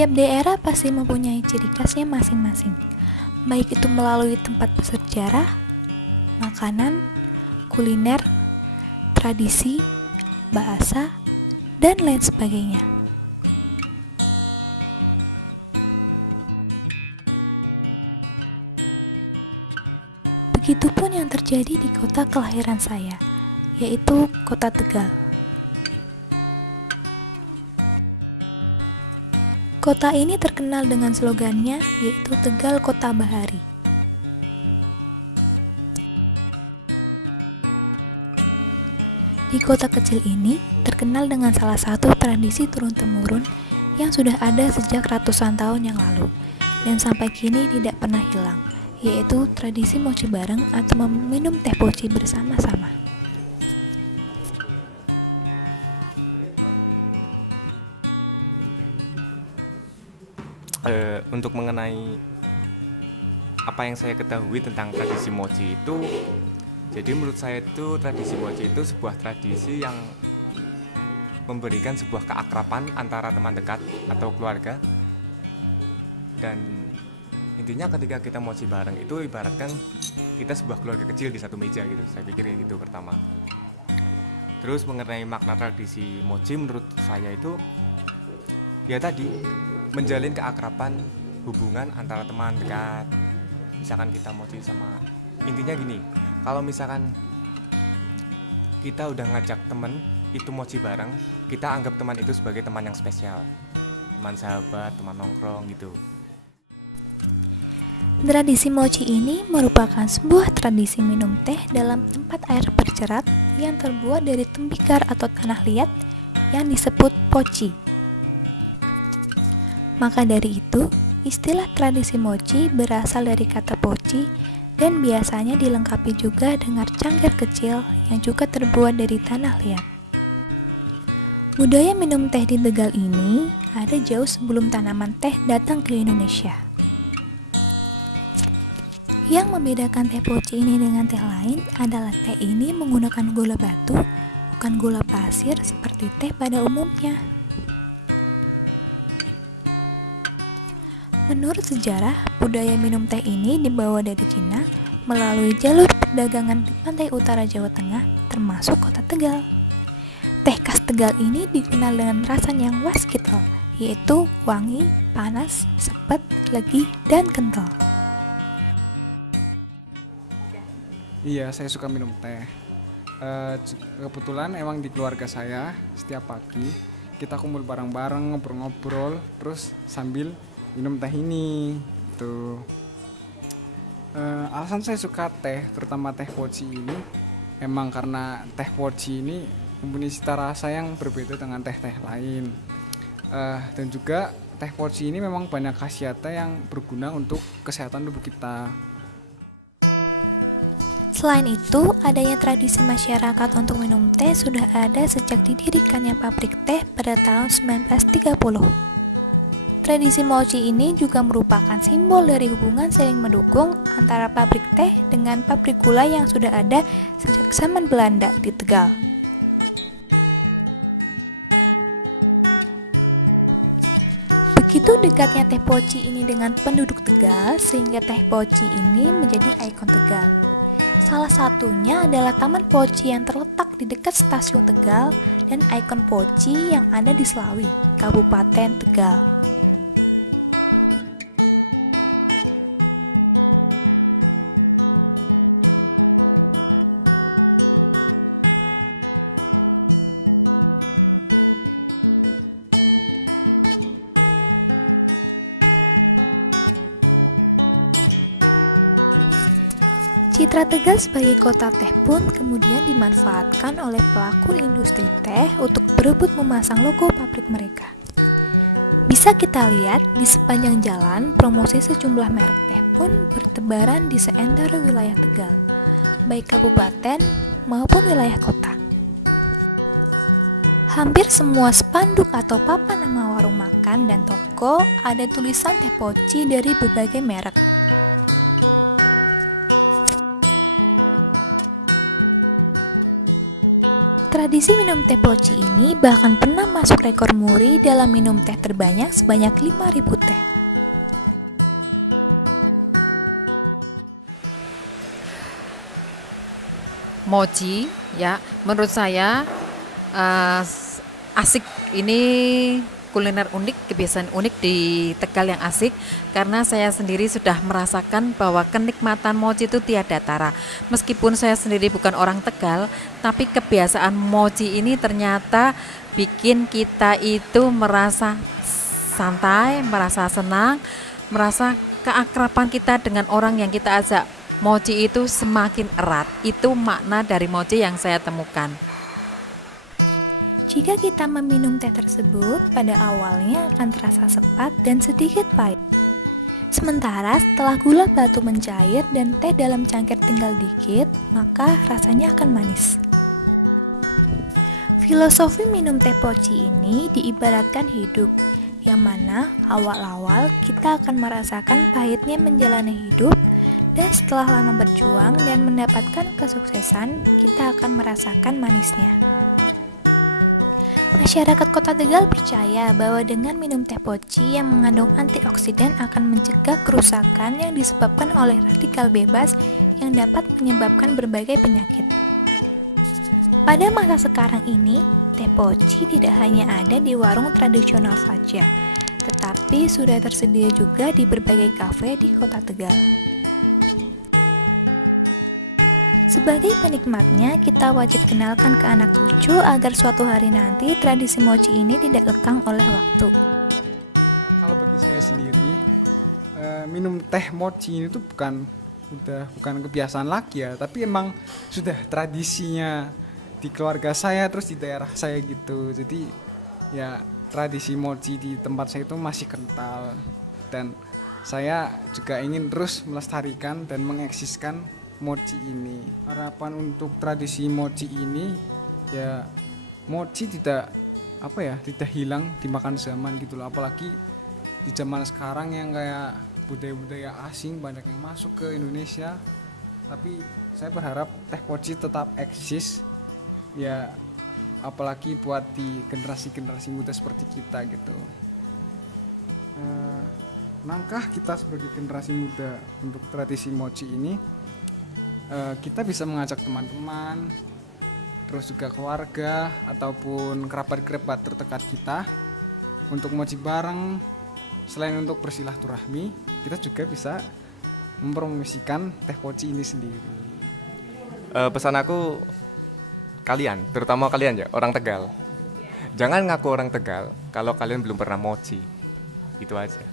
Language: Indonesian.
Setiap daerah pasti mempunyai ciri khasnya masing-masing, baik itu melalui tempat bersejarah, makanan, kuliner, tradisi, bahasa, dan lain sebagainya. Begitupun yang terjadi di kota kelahiran saya, yaitu Kota Tegal. Kota ini terkenal dengan slogannya, yaitu Tegal Kota Bahari. Di kota kecil ini terkenal dengan salah satu tradisi turun-temurun yang sudah ada sejak ratusan tahun yang lalu dan sampai kini tidak pernah hilang, yaitu tradisi moci bareng atau meminum teh poci bersama-sama. Untuk mengenai apa yang saya ketahui tentang tradisi moci itu, jadi menurut saya itu tradisi moci itu sebuah tradisi yang memberikan sebuah keakraban antara teman dekat atau keluarga, dan intinya ketika kita moci bareng itu ibaratkan kita sebuah keluarga kecil di satu meja gitu. Saya pikir itu pertama. Terus mengenai makna tradisi moci menurut saya itu ya tadi menjalin keakraban hubungan antara teman dekat. Misalkan kita moci sama, intinya gini, kalau misalkan kita udah ngajak temen itu moci bareng, kita anggap teman itu sebagai teman yang spesial, teman sahabat, teman nongkrong gitu. Tradisi moci ini merupakan sebuah tradisi minum teh dalam tempat air bercerat yang terbuat dari tembikar atau tanah liat yang disebut poci. Maka dari itu, istilah tradisi moci berasal dari kata poci dan biasanya dilengkapi juga dengan cangkir kecil yang juga terbuat dari tanah liat. Budaya minum teh di Tegal ini ada jauh sebelum tanaman teh datang ke Indonesia. Yang membedakan teh poci ini dengan teh lain adalah teh ini menggunakan gula batu, bukan gula pasir seperti teh pada umumnya. Menurut sejarah, budaya minum teh ini dibawa dari Cina melalui jalur perdagangan di pantai utara Jawa Tengah, termasuk kota Tegal. Teh khas Tegal ini dikenal dengan rasanya yang waskital, yaitu wangi, panas, sepet, legi, dan kental. Iya, saya suka minum teh. Kebetulan emang di keluarga saya setiap pagi kita kumpul bareng-bareng, ngobrol-ngobrol, terus sambil minum teh ini. Tuh. Alasan saya suka teh, terutama teh poci ini, emang karena teh poci ini mempunyai cita rasa yang berbeda dengan teh-teh lain. Dan juga teh poci ini memang banyak khasiatnya yang berguna untuk kesehatan tubuh kita. Selain itu, adanya tradisi masyarakat untuk minum teh sudah ada sejak didirikannya pabrik teh pada tahun 1930. Tradisi moci ini juga merupakan simbol dari hubungan saling mendukung antara pabrik teh dengan pabrik gula yang sudah ada sejak zaman Belanda di Tegal. Begitu dekatnya teh poci ini dengan penduduk Tegal sehingga teh poci ini menjadi ikon Tegal. Salah satunya adalah Taman Poci yang terletak di dekat stasiun Tegal dan ikon poci yang ada di Slawi, Kabupaten Tegal. Citra Tegal sebagai kota teh pun kemudian dimanfaatkan oleh pelaku industri teh untuk berebut memasang logo pabrik mereka. Bisa kita lihat di sepanjang jalan, promosi sejumlah merek teh pun bertebaran di seantero wilayah Tegal, baik kabupaten maupun wilayah kota. Hampir semua spanduk atau papan nama warung makan dan toko ada tulisan teh poci dari berbagai merek. Tradisi minum teh poci ini bahkan pernah masuk rekor muri dalam minum teh terbanyak sebanyak 5.000 teh. Mochi ya, menurut saya asik. Ini kuliner unik, kebiasaan unik di Tegal yang asik, karena saya sendiri sudah merasakan bahwa kenikmatan mochi itu tiada tara. Meskipun saya sendiri bukan orang Tegal, tapi kebiasaan mochi ini ternyata bikin kita itu merasa santai, merasa senang, merasa keakraban kita dengan orang yang kita ajak mochi itu semakin erat. Itu makna dari mochi yang saya temukan. Jika kita meminum teh tersebut, pada awalnya akan terasa sepat dan sedikit pahit. Sementara setelah gula batu mencair dan teh dalam cangkir tinggal dikit, maka rasanya akan manis. Filosofi minum teh poci ini diibaratkan hidup, yang mana awal-awal kita akan merasakan pahitnya menjalani hidup, dan setelah lama berjuang dan mendapatkan kesuksesan, kita akan merasakan manisnya. Masyarakat Kota Tegal percaya bahwa dengan minum teh poci yang mengandung antioksidan akan mencegah kerusakan yang disebabkan oleh radikal bebas yang dapat menyebabkan berbagai penyakit. Pada masa sekarang ini, teh poci tidak hanya ada di warung tradisional saja, tetapi sudah tersedia juga di berbagai kafe di Kota Tegal. Sebagai penikmatnya, kita wajib kenalkan ke anak cucu agar suatu hari nanti tradisi mochi ini tidak lekang oleh waktu. Kalau bagi saya sendiri, minum teh mochi ini tuh bukan kebiasaan lagi ya, tapi emang sudah tradisinya di keluarga saya, terus di daerah saya gitu. Jadi ya tradisi mochi di tempat saya itu masih kental, dan saya juga ingin terus melestarikan dan mengeksiskan mochi ini. Harapan untuk tradisi mochi ini ya, mochi tidak hilang dimakan zaman gitu loh. Apalagi di zaman sekarang yang kayak budaya-budaya asing banyak yang masuk ke Indonesia. Tapi saya berharap teh poci tetap eksis ya, apalagi buat di generasi-generasi muda seperti kita gitu. Langkah kita sebagai generasi muda untuk tradisi mochi ini, kita bisa mengajak teman-teman, terus juga keluarga ataupun kerabat-kerabat terdekat kita untuk mochi bareng. Selain untuk bersilaturahmi, kita juga bisa mempromosikan teh poci ini sendiri. Pesan aku kalian, terutama kalian ya orang Tegal, jangan ngaku orang Tegal kalau kalian belum pernah mochi. Itu aja.